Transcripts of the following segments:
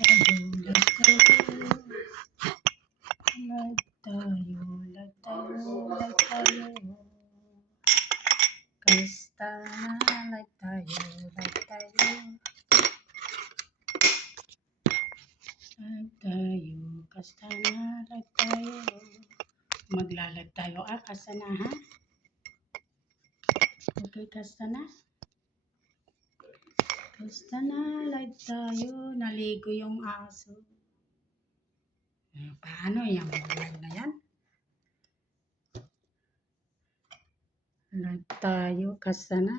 Live tayo, live tayo, live tayo, live tayo. Kasta na, live tayo, live tayo. Live tayo, kasta na, live tayo. Magla-live tayo, kasta na ha? Okay, kasta na. Kasta na, live tayo. Naligo yung aso. Paano yung live na yan? Live tayo, kasta na.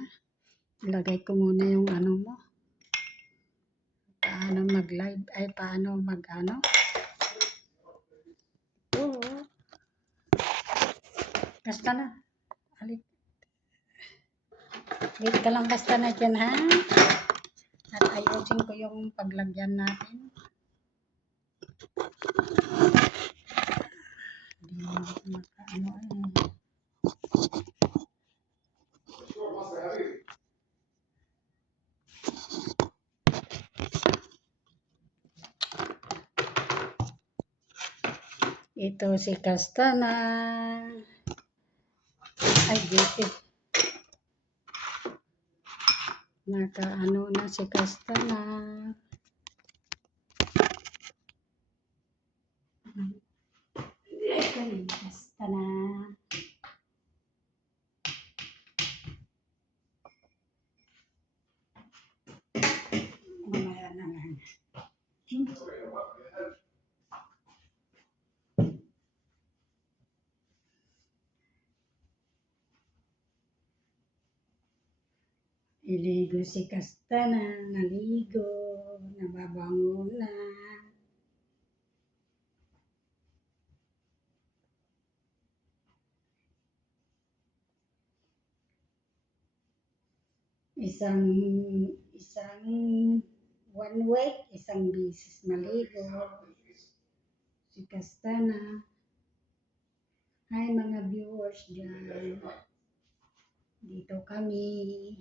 Ilagay ko muna yung ano mo. Paano mag-live? Ay, paano mag-ano? Oo. Kasta na. Alik. Wait ka lang, kasta na dyan ha. At ayusin ko yung paglagyan natin. Hindi mo makaano eh. Ito si Kastana. Ay, dito. Nakaano na si Kastana. Ay, Kastana. Mamaya na lang. Iligo si Kastana, naligo, nababango na. Isang 1 week, isang bisis maligo. Si Kastana. Hi mga viewers dyan. Dito kami.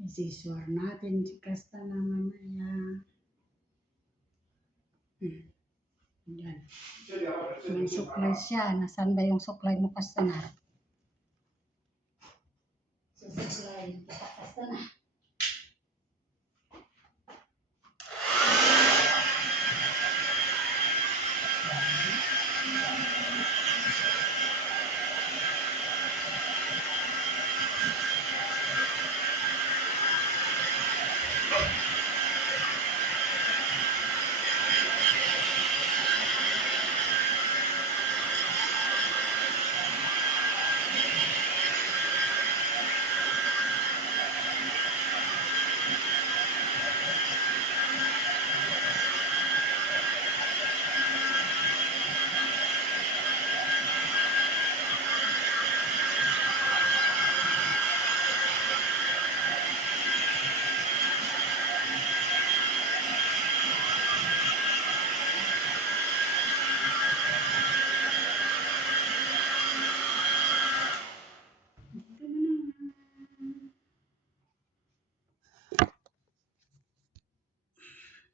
Isiswar natin si Kastana mamaya. Yan. May suklay siya. Nasaan ba yung suklay mo, Kastana? Suklay kita, Kastana.